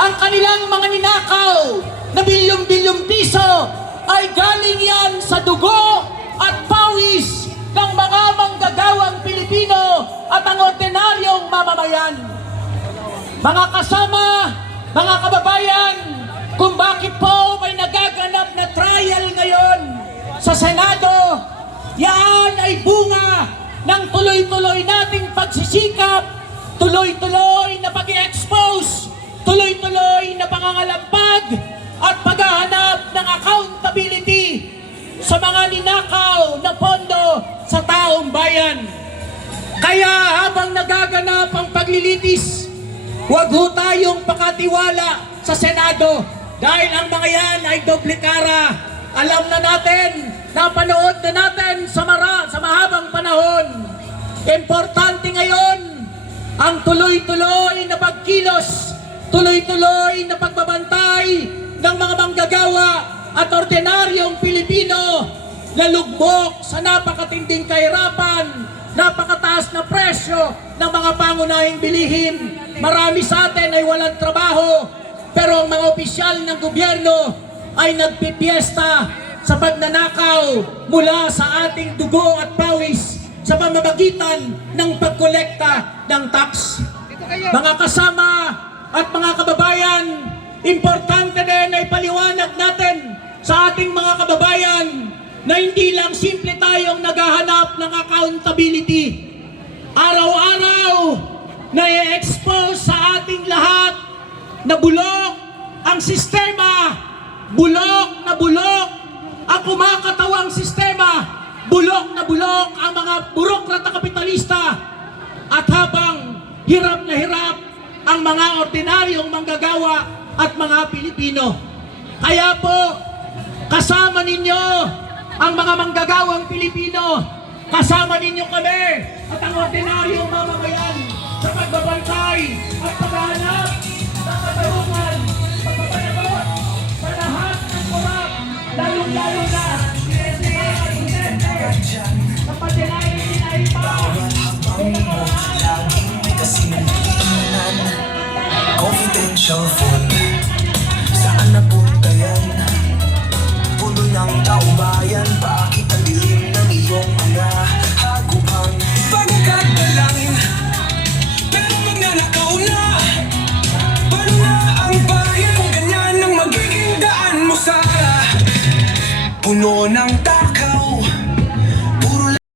ang kanilang mga ninakaw na bilyong-bilyong piso ay galing yan sa dugo at pawis ng mga manggagawang Pilipino at ang ordinaryong mamamayan. Mga kasama, mga kababayan, kung bakit po may nagaganap na trial ngayon sa Senado, yan ay bunga ng tuloy-tuloy nating pagsisikap, tuloy-tuloy na pag-i-expose, tuloy-tuloy na pangangalampag at paghahanap ng accountability sa mga ninakaw na pondo sa taong bayan. Kaya habang nagaganap ang paglilitis, huwag ho tayong pakatiwala sa Senado dahil ang mga yan ay doble kara. Alam na natin, napanood na natin sa mahabang panahon. Importante ngayon ang tuloy-tuloy na pagkilos, tuloy-tuloy na pagbabantay ng mga manggagawa at ordinaryong Pilipino na lugmok sa napakatinding kahirapan, napakataas na presyo ng mga pangunahing bilihin. Marami sa atin ay walang trabaho, pero ang mga opisyal ng gobyerno ay nagpipiesta sa pagnanakaw mula sa ating dugo at pawis sa pamamagitan ng pagkolekta ng tax. Mga kasama at mga kababayan, importante din ay paliwanag natin sa ating mga kababayan na hindi lang simple tayong naghahanap ng accountability. Araw-araw na i-expose sa ating lahat na bulok ang sistema, bulok na bulok ang kumakatawang sistema, bulok na bulok ang mga burokrata kapitalista, at habang hirap na hirap ang mga ordinaryong manggagawa at mga Pilipino. Kaya po, kasama ninyo ang mga manggagawang Pilipino, kasama ninyo kami at ang ordinaryong mamamayan sa pagbabantay at paghahanap